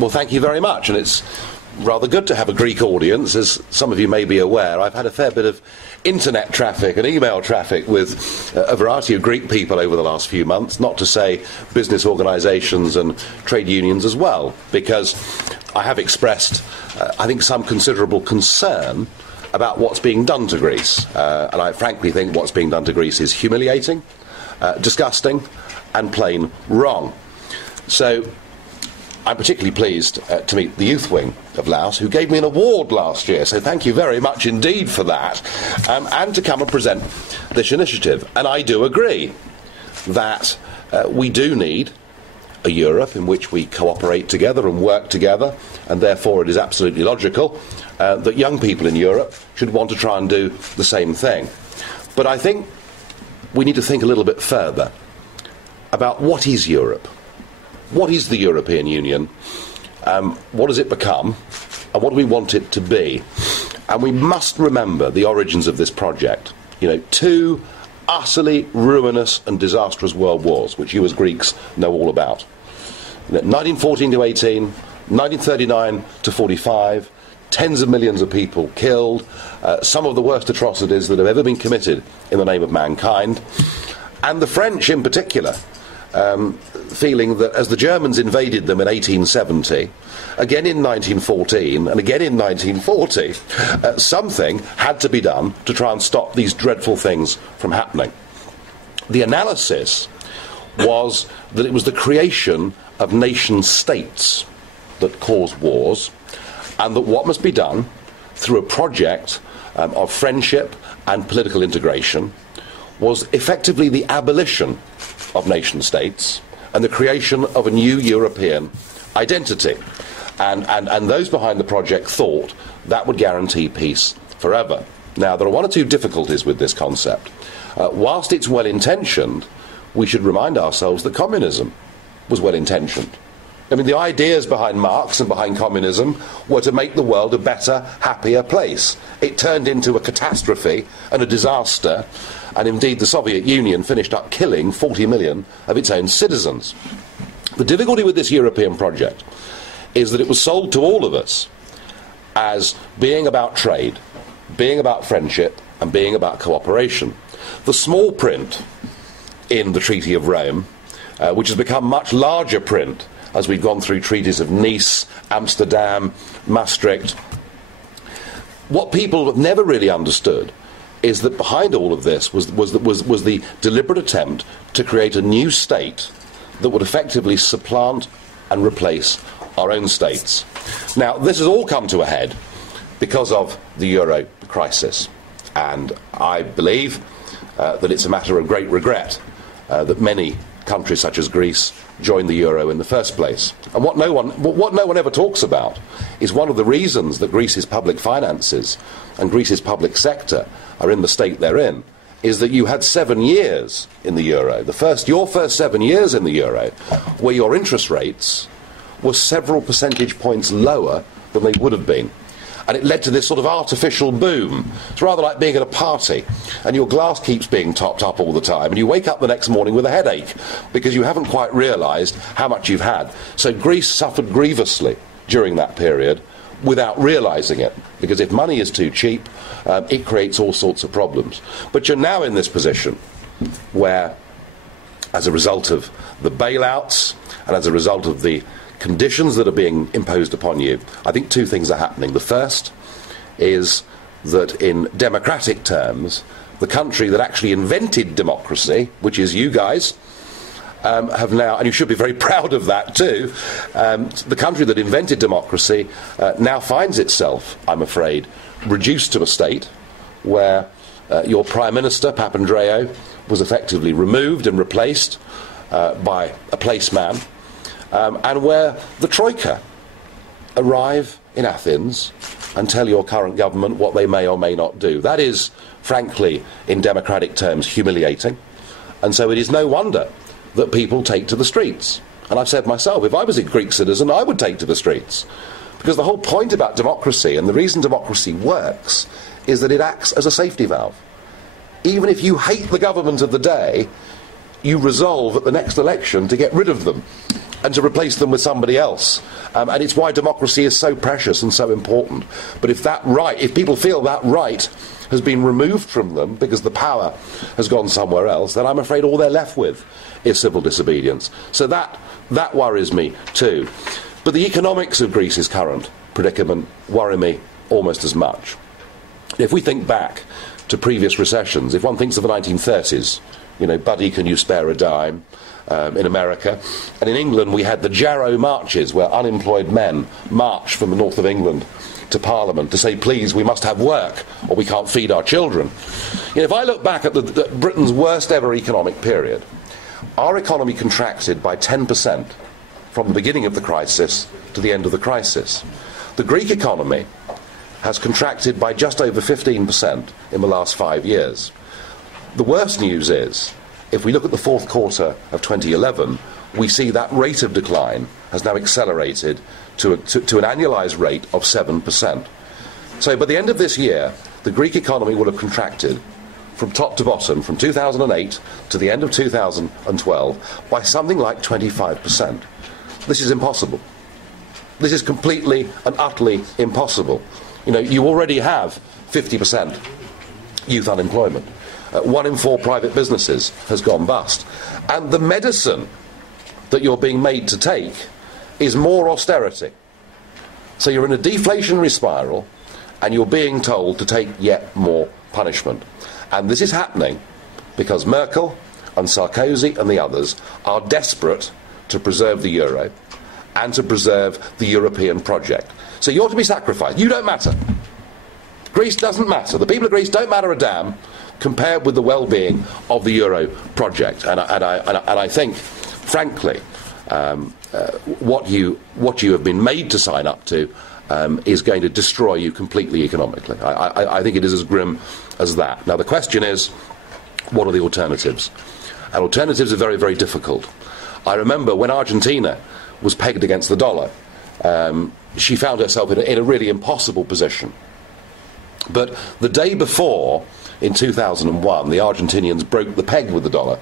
Well, thank you very much, and it's rather good to have a Greek audience. As some of you may be aware, I've had a fair bit of internet traffic and email traffic with a variety of Greek people over the last few months, not to say business organisations and trade unions as well, because I have expressed, I think, some considerable concern about what's being done to Greece. And I frankly think what's being done to Greece is humiliating, disgusting, and plain wrong. So I'm particularly pleased to meet the youth wing of LAOS, who gave me an award last year, so thank you very much indeed for that, and to come and present this initiative. And I do agree that we do need a Europe in which we cooperate together and work together, and therefore it is absolutely logical that young people in Europe should want to try and do the same thing. But I think we need to think a little bit further about what is Europe. What is the European Union? What does it become? And what do we want it to be? And we must remember the origins of this project. You know, two utterly ruinous and disastrous world wars, which you as Greeks know all about. 1914 to 18, 1939 to 45, tens of millions of people killed, some of the worst atrocities that have ever been committed in the name of mankind. And the French in particular, feeling that as the Germans invaded them in 1870, again in 1914 and again in 1940, something had to be done to try and stop these dreadful things from happening. The analysis was that it was the creation of nation states that caused wars, and that what must be done through a project of friendship and political integration was effectively the abolition of nation states and the creation of a new European identity. And those behind the project thought that would guarantee peace forever. Now, there are one or two difficulties with this concept. Whilst it's well-intentioned, we should remind ourselves that communism was well-intentioned. I mean, the ideas behind Marx and behind communism were to make the world a better, happier place. It turned into a catastrophe and a disaster, and indeed the Soviet Union finished up killing 40 million of its own citizens. The difficulty with this European project is that it was sold to all of us as being about trade, being about friendship, and being about cooperation. The small print in the Treaty of Rome, which has become much larger print as we've gone through treaties of Nice, Amsterdam, Maastricht, what people have never really understood is that behind all of this was the deliberate attempt to create a new state that would effectively supplant and replace our own states. Now, this has all come to a head because of the euro crisis, and I believe that it's a matter of great regret that many countries such as Greece joined the euro in the first place. And what no one ever talks about is one of the reasons that Greece's public finances and Greece's public sector are in the state they're in is that you had 7 years in the euro, your first 7 years in the euro, where your interest rates were several percentage points lower than they would have been. And it led to this sort of artificial boom. It's rather like being at a party and your glass keeps being topped up all the time and you wake up the next morning with a headache because you haven't quite realised how much you've had. So Greece suffered grievously during that period without realising it, because if money is too cheap, it creates all sorts of problems. But you're now in this position where, as a result of the bailouts and as a result of the conditions that are being imposed upon you, I think two things are happening. The first is that in democratic terms, the country that actually invented democracy, which is you guys, have now, and you should be very proud of that too, the country that invented democracy now finds itself, I'm afraid, reduced to a state where your Prime Minister, Papandreou, was effectively removed and replaced by a placeman, and where the Troika arrive in Athens and tell your current government what they may or may not do. That is, frankly, in democratic terms, humiliating. And so it is no wonder that people take to the streets. And I've said myself, if I was a Greek citizen, I would take to the streets. Because the whole point about democracy, and the reason democracy works, is that it acts as a safety valve. Even if you hate the government of the day, you resolve at the next election to get rid of them. and to replace them with somebody else. And it's why democracy is so precious and so important. But if people feel that right has been removed from them because the power has gone somewhere else, then I'm afraid all they're left with is civil disobedience. So that worries me too. But the economics of Greece's current predicament worry me almost as much. If we think back to previous recessions, if one thinks of the 1930s, buddy, can you spare a dime, in America, and in England we had the Jarrow marches, where unemployed men marched from the north of England to Parliament to say, please, we must have work or we can't feed our children. If I look back at Britain's worst ever economic period, our economy contracted by 10% from the beginning of the crisis to the end of the crisis. The Greek economy has contracted by just over 15% in the last 5 years. The worst news is, if we look at the fourth quarter of 2011, we see that rate of decline has now accelerated to an annualised rate of 7%. So by the end of this year, the Greek economy will have contracted from top to bottom, from 2008 to the end of 2012, by something like 25%. This is impossible. This is completely and utterly impossible. You already have 50% youth unemployment. 1 in 4 private businesses has gone bust. And the medicine that you're being made to take is more austerity. So you're in a deflationary spiral and you're being told to take yet more punishment. And this is happening because Merkel and Sarkozy and the others are desperate to preserve the euro and to preserve the European project. So you're to be sacrificed. You don't matter. Greece doesn't matter. The people of Greece don't matter a damn compared with the well-being of the euro project. And I think, frankly, what you have been made to sign up to is going to destroy you completely economically. I think it is as grim as that. Now, the question is, what are the alternatives? And alternatives are very, very difficult. I remember when Argentina was pegged against the dollar, she found herself in a really impossible position. But the day before, in 2001, the Argentinians broke the peg with the dollar.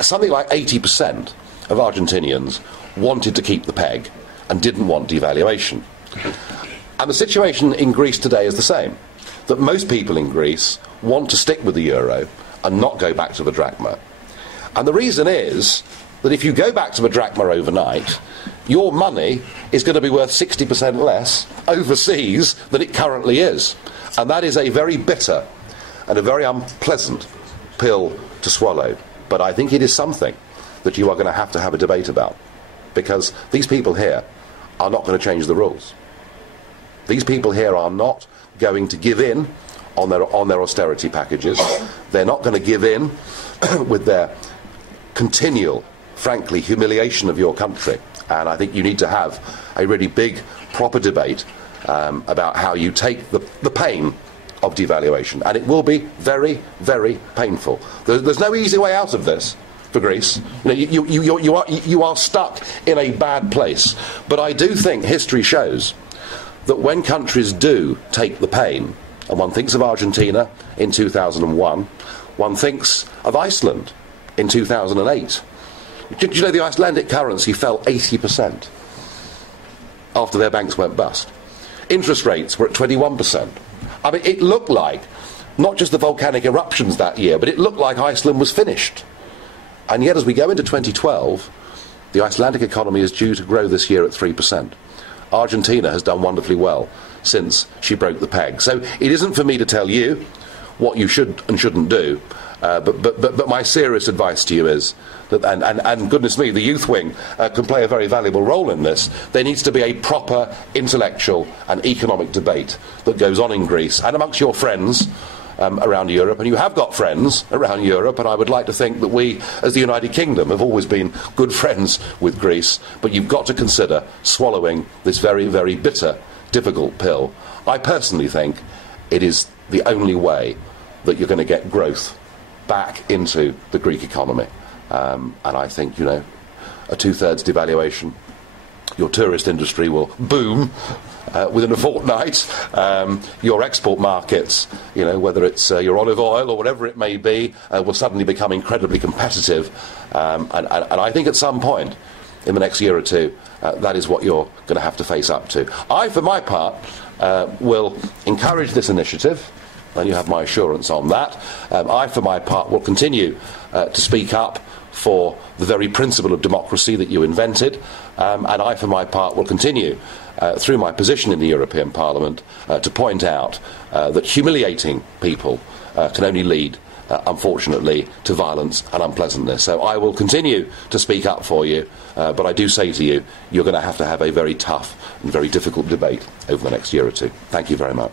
Something like 80% of Argentinians wanted to keep the peg and didn't want devaluation. And the situation in Greece today is the same, that most people in Greece want to stick with the euro and not go back to the drachma. And the reason is that if you go back to the drachma overnight, your money is going to be worth 60% less overseas than it currently is. And that is a very bitter and a very unpleasant pill to swallow. But I think it is something that you are going to have a debate about, because these people here are not going to change the rules. These people here are not going to give in on their austerity packages. They're not going to give in with their continual, frankly, humiliation of your country. And I think you need to have a really big, proper debate about how you take the pain of devaluation. And it will be very, very painful. There's no easy way out of this for Greece. You are stuck in a bad place. But I do think history shows that when countries do take the pain, and one thinks of Argentina in 2001, one thinks of Iceland in 2008. Did you know the Icelandic currency fell 80% after their banks went bust? Interest rates were at 21%. I mean, it looked like, not just the volcanic eruptions that year, but it looked like Iceland was finished. And yet, as we go into 2012, the Icelandic economy is due to grow this year at 3%. Argentina has done wonderfully well since she broke the peg. So it isn't for me to tell you what you should and shouldn't do, but my serious advice to you is that, and goodness me, the youth wing can play a very valuable role in this. There needs to be a proper intellectual and economic debate that goes on in Greece and amongst your friends around Europe, and you have got friends around Europe, and I would like to think that we, as the United Kingdom, have always been good friends with Greece, but you've got to consider swallowing this very, very bitter, difficult pill. I personally think it is the only way that you're going to get growth back into the Greek economy. And I think, a 2/3 devaluation, your tourist industry will boom within a fortnight. Your export markets, whether it's your olive oil or whatever it may be, will suddenly become incredibly competitive. And I think at some point in the next year or two, that is what you're going to have to face up to. I, for my part, will encourage this initiative, and you have my assurance on that. I, for my part, will continue to speak up for the very principle of democracy that you invented, and I, for my part, will continue, through my position in the European Parliament, to point out that humiliating people can only lead, unfortunately, to violence and unpleasantness. So I will continue to speak up for you, but I do say to you, you're going to have a very tough and very difficult debate over the next year or two. Thank you very much.